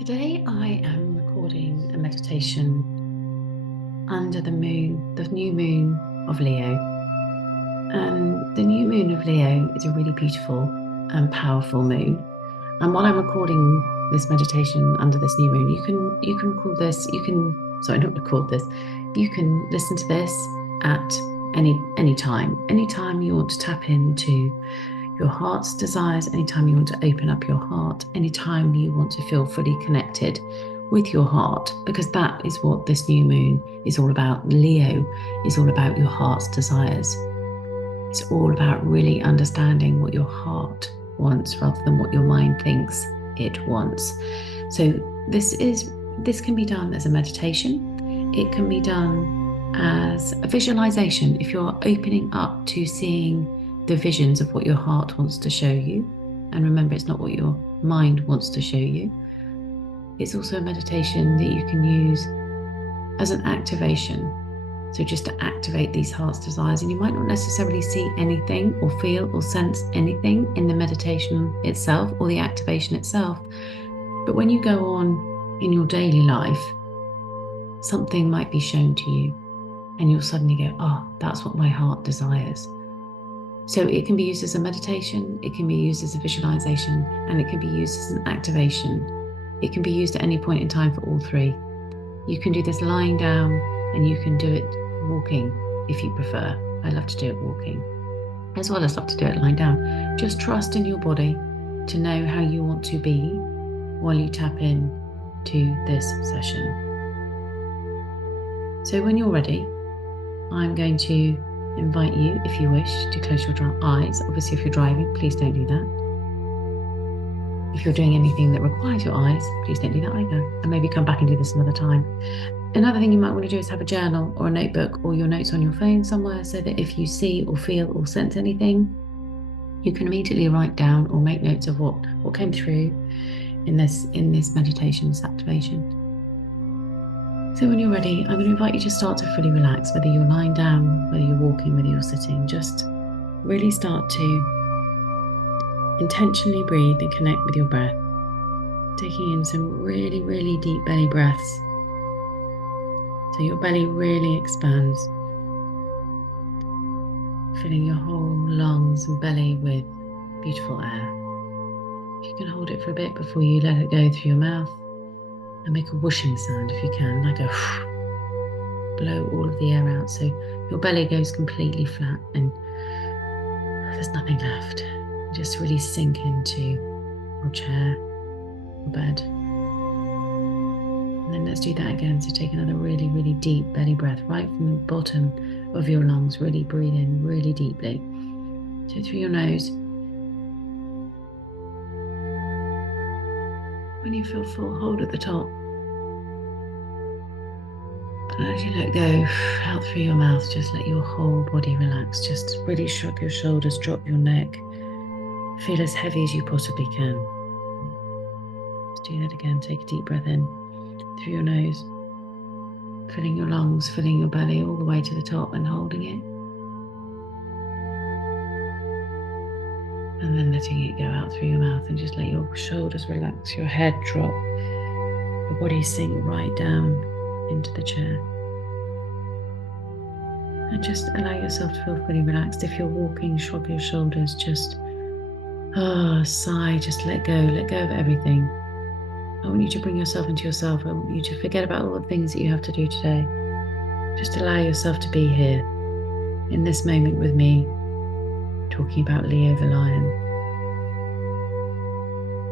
Today I am recording a meditation under the moon, the new moon of Leo. And the new moon of Leo is a really beautiful and powerful moon. And while I'm recording this meditation under this new moon, you can record this, not record this, you can listen to this at any time. Anytime you want to tap into your heart's desires, anytime you want to open up your heart, anytime you want to feel fully connected with your heart, because that is what this new moon is all about. Leo is all about your heart's desires. It's all about really understanding what your heart wants rather than what your mind thinks it wants. So this can be done as a meditation. It can be done as a visualization if you're opening up to seeing the visions of what your heart wants to show you. And remember, it's not what your mind wants to show you. It's also a meditation that you can use as an activation. So just to activate these heart's desires. And you might not necessarily see anything or feel or sense anything in the meditation itself or the activation itself. But when you go on in your daily life, something might be shown to you and you'll suddenly go, oh, that's what my heart desires. So it can be used as a meditation, it can be used as a visualization, and it can be used as an activation. It can be used at any point in time for all three. You can do this lying down and you can do it walking if you prefer. I love to do it walking, as well as love to do it lying down. Just trust in your body to know how you want to be while you tap in to this session. So when you're ready, I'm going to invite you, if you wish, to close your eyes. Obviously, if you're driving, please don't do that. If you're doing anything that requires your eyes, please don't do that either. And maybe come back and do this another time. Another thing you might want to do is have a journal or a notebook or your notes on your phone somewhere, so that if you see or feel or sense anything, you can immediately write down or make notes of what came through in this meditation, this activation. So when you're ready, I'm going to invite you to start to fully relax, whether you're lying down, whether you're walking, whether you're sitting. Just really start to intentionally breathe and connect with your breath, taking in some really, really deep belly breaths. So your belly really expands, filling your whole lungs and belly with beautiful air. If you can hold it for a bit before you let it go through your mouth, and make a whooshing sound if you can, like a blow all of the air out, so your belly goes completely flat and there's nothing left. Just really sink into your chair or bed. And then let's do that again. So take another really, really deep belly breath right from the bottom of your lungs. Really breathe in really deeply. So through your nose. When you feel full, hold at the top. And as you let go out through your mouth, just let your whole body relax. Just really shrug your shoulders, drop your neck. Feel as heavy as you possibly can. Let's do that again. Take a deep breath in through your nose, filling your lungs, filling your belly all the way to the top and holding it. And then letting it go out through your mouth, and just let your shoulders relax, your head drop, your body sink right down into the chair. And just allow yourself to feel fully relaxed. If you're walking, shrug your shoulders, just sigh, just let go of everything. I want you to bring yourself into yourself. I want you to forget about all the things that you have to do today. Just allow yourself to be here in this moment with me, talking about Leo the lion.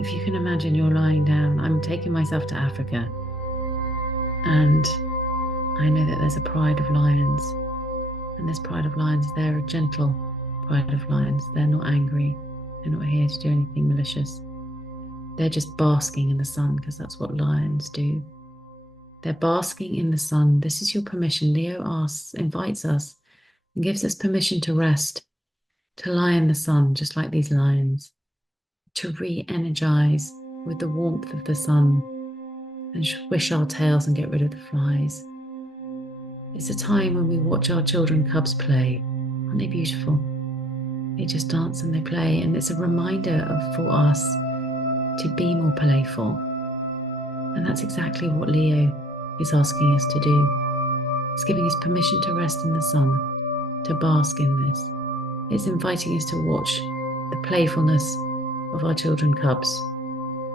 If you can imagine you're lying down, I'm taking myself to Africa, and I know that there's a pride of lions, and this pride of lions, they're a gentle pride of lions. They're not angry. They're not here to do anything malicious. They're just basking in the sun, because that's what lions do. They're basking in the sun. This is your permission. Leo invites us and gives us permission to rest, to lie in the sun, just like these lions, to re-energize with the warmth of the sun and swish our tails and get rid of the flies. It's a time when we watch our children cubs play. Aren't they beautiful? They just dance and they play, and it's a reminder for us to be more playful, And that's exactly what Leo is asking us to do. It's giving us permission to rest in the sun, to bask in this. It's inviting us to watch the playfulness of our children cubs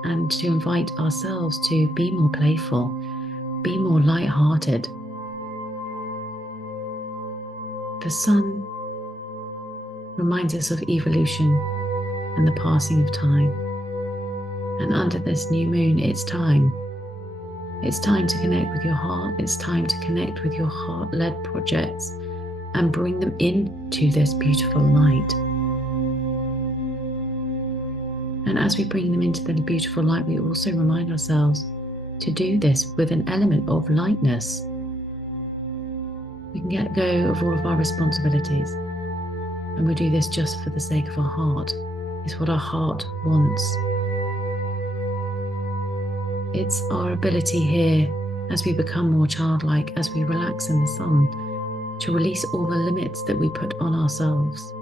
and to invite ourselves to be more playful, be more light-hearted. The sun reminds us of evolution and the passing of time. And under this new moon, it's time. It's time to connect with your heart. It's time to connect with your heart-led projects and bring them into this beautiful light. And as we bring them into the beautiful light, we also remind ourselves to do this with an element of lightness. We can let go of all of our responsibilities, and we do this just for the sake of our heart. It's what our heart wants. It's our ability here, as we become more childlike, as we relax in the sun, to release all the limits that we put on ourselves.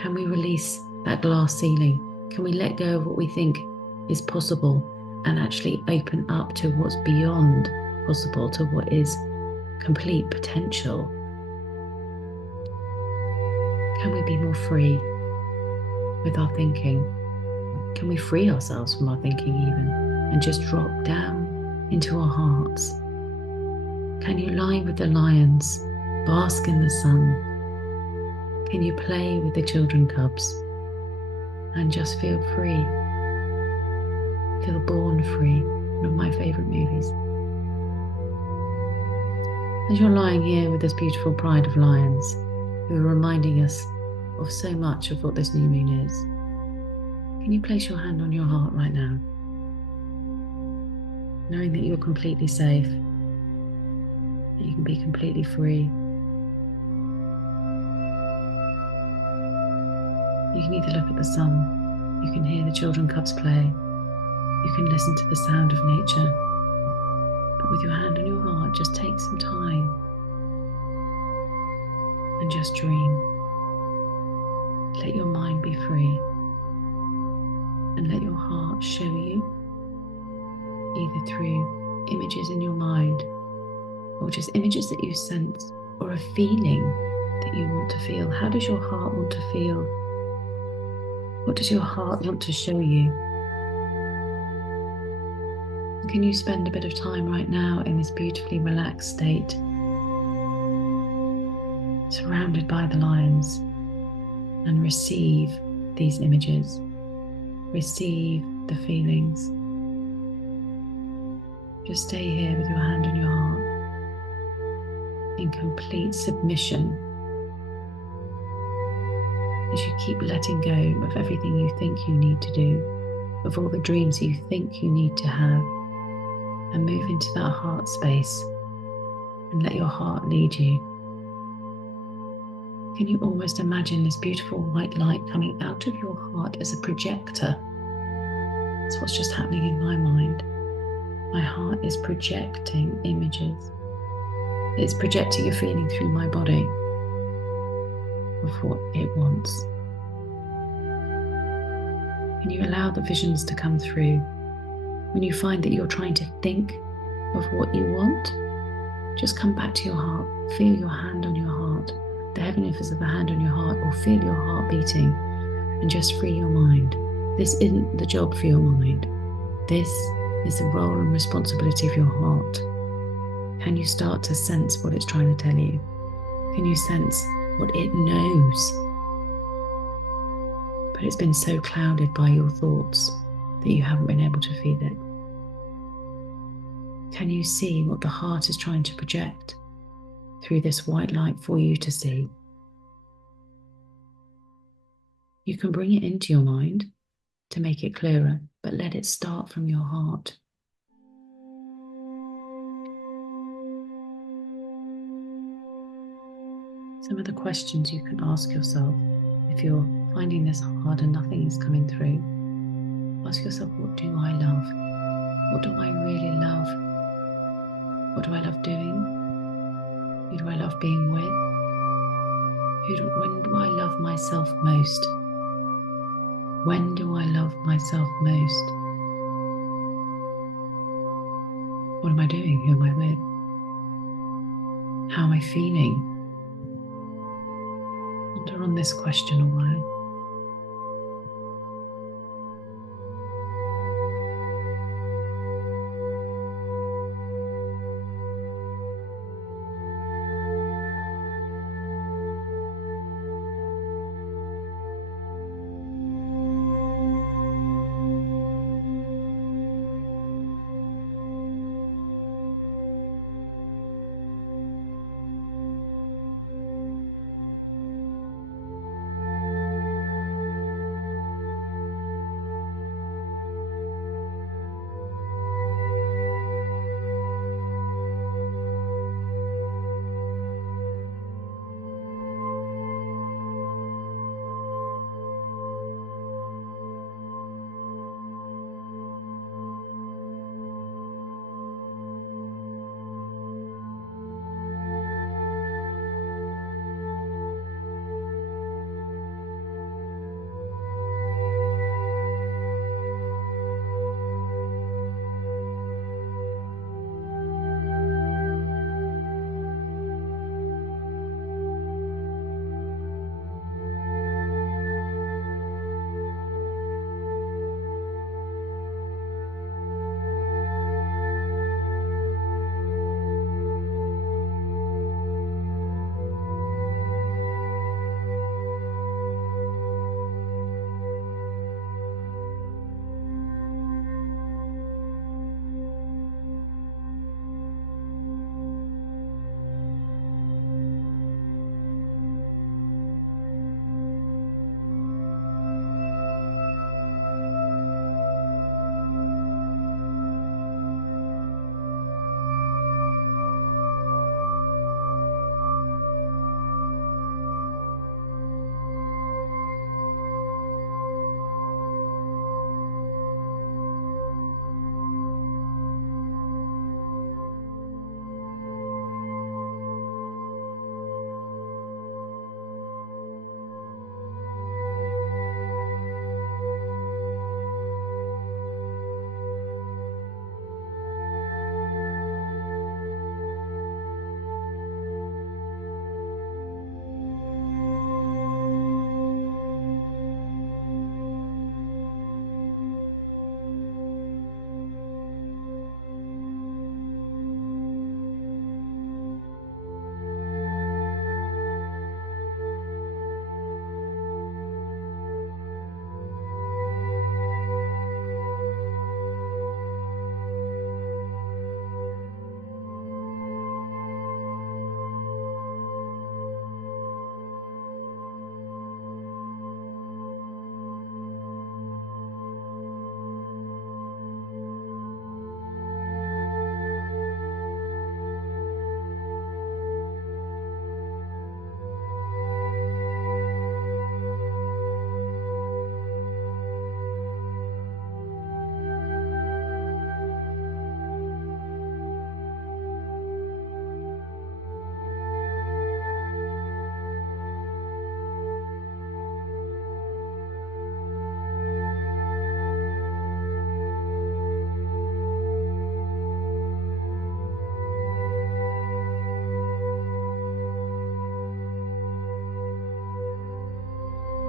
Can we release that glass ceiling? Can we let go of what we think is possible and actually open up to what's beyond possible, to what is complete potential? Can we be more free with our thinking? Can we free ourselves from our thinking even and just drop down into our hearts? Can you lie with the lions, bask in the sun? Can you play with the children cubs and just feel free? Feel born free. One of my favorite movies. As you're lying here with this beautiful pride of lions who are reminding us of so much of what this new moon is, can you place your hand on your heart right now, knowing that you're completely safe, that you can be completely free. You can either look at the sun, you can hear the children cubs play, you can listen to the sound of nature, but with your hand on your heart, just take some time and just dream. Let your mind be free and let your heart show you, either through images in your mind or just images that you sense or a feeling that you want to feel. How does your heart want to feel? What does your heart want to show you? Can you spend a bit of time right now in this beautifully relaxed state, surrounded by the lions, and receive these images, receive the feelings? Just stay here with your hand on your heart in complete submission as you keep letting go of everything you think you need to do, of all the dreams you think you need to have, and move into that heart space and let your heart lead you. Can you almost imagine this beautiful white light coming out of your heart as a projector? That's what's just happening in my mind. My heart is projecting images. It's projecting a feeling through my body of what it wants. Can you allow the visions to come through? When you find that you're trying to think of what you want, just come back to your heart. Feel your hand on your heart, the heaviness of the hand on your heart, or feel your heart beating, and just free your mind. This isn't the job for your mind. This is the role and responsibility of your heart. Can you start to sense what it's trying to tell you? Can you sense what it knows? But it's been so clouded by your thoughts that you haven't been able to feel it. Can you see what the heart is trying to project through this white light for you to see? You can bring it into your mind to make it clearer, but let it start from your heart. Some of the questions you can ask yourself if you're finding this hard and nothing is coming through. Ask yourself, what do I love? What do I really love? What do I love doing? Who do I love being with? When do I love myself most? When do I love myself most? What am I doing? Who am I with? How am I feeling? Ponder on this question a while.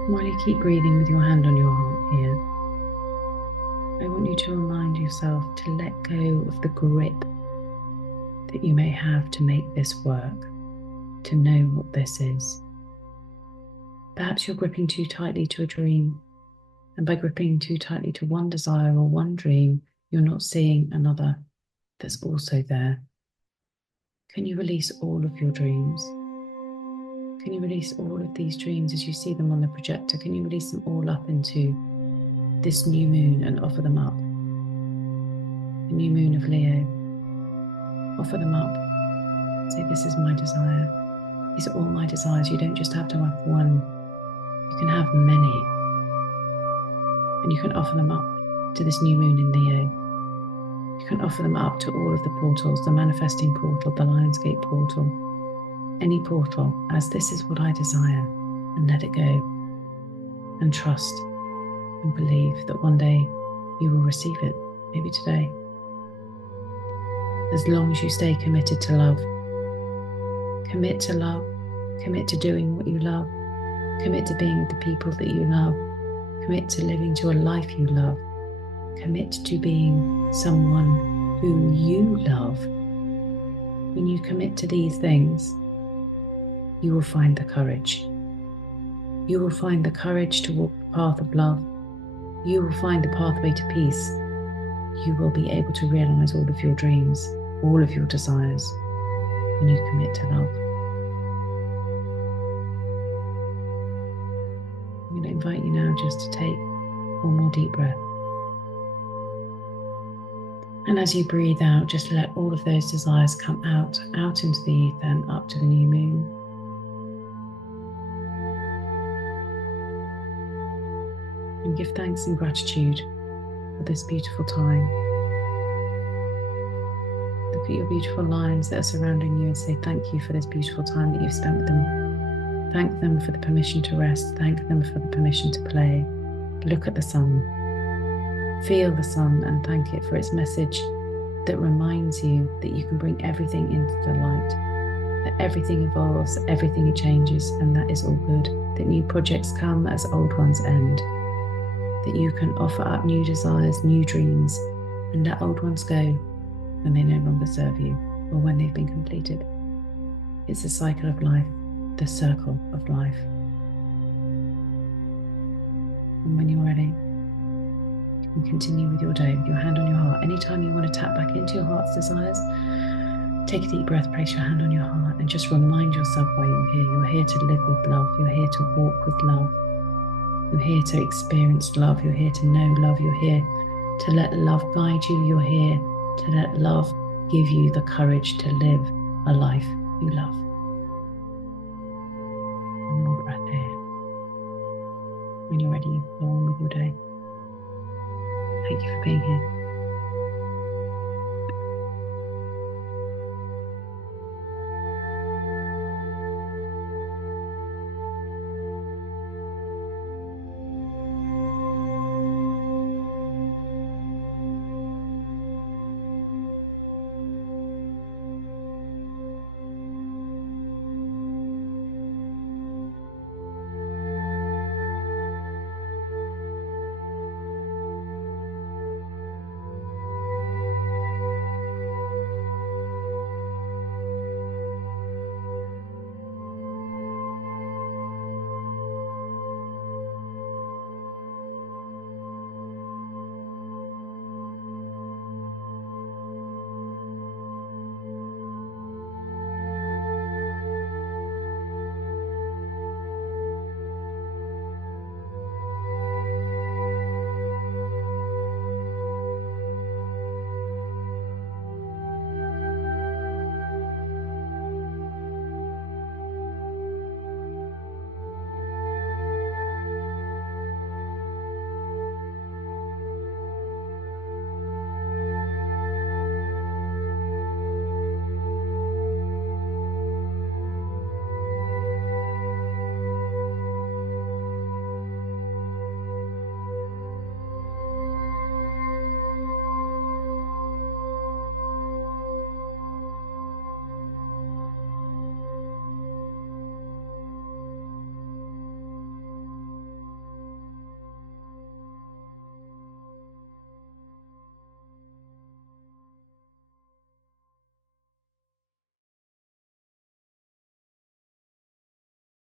While you keep breathing with your hand on your heart here, I want you to remind yourself to let go of the grip that you may have to make this work, to know what this is. Perhaps you're gripping too tightly to a dream, and by gripping too tightly to one desire or one dream, you're not seeing another that's also there. Can you release all of your dreams? Can you release all of these dreams as you see them on the projector? Can you release them all up into this new moon and offer them up? The new moon of Leo. Offer them up. Say, this is my desire. These are all my desires. You don't just have to have one. You can have many. And you can offer them up to this new moon in Leo. You can offer them up to all of the portals, the manifesting portal, the Lionsgate portal, any portal, as this is what I desire, and let it go. And trust and believe that one day you will receive it, maybe today. as long as you stay committed to love. Commit to love, commit to doing what you love, commit to being with the people that you love, commit to living to a life you love, commit to being someone who you love. When you commit to these things, you will find the courage. You will find the courage to walk the path of love. You will find the pathway to peace. You will be able to realize all of your dreams, all of your desires, when you commit to love. I'm going to invite you now just to take one more deep breath. And as you breathe out, just let all of those desires come out into the ether and up to the new moon. And give thanks and gratitude for this beautiful time. Look at your beautiful lions that are surrounding you and say thank you for this beautiful time that you've spent with them. Thank them for the permission to rest. Thank them for the permission to play. Look at the sun. Feel the sun and thank it for its message that reminds you that you can bring everything into the light, that everything evolves, everything changes, and that is all good, that new projects come as old ones end, that you can offer up new desires, new dreams, and let old ones go when they no longer serve you or when they've been completed. It's the cycle of life, the circle of life. And when you're ready, and continue with your day with your hand on your heart. Anytime you want to tap back into your heart's desires, take a deep breath, place your hand on your heart, and just remind yourself why you're here. You're here to live with love. You're here to walk with love. You're here to experience love. You're here to know love. You're here to let love guide you. You're here to let love give you the courage to live a life you love. One more breath here. When you're ready, go on with your day. Thank you for being here.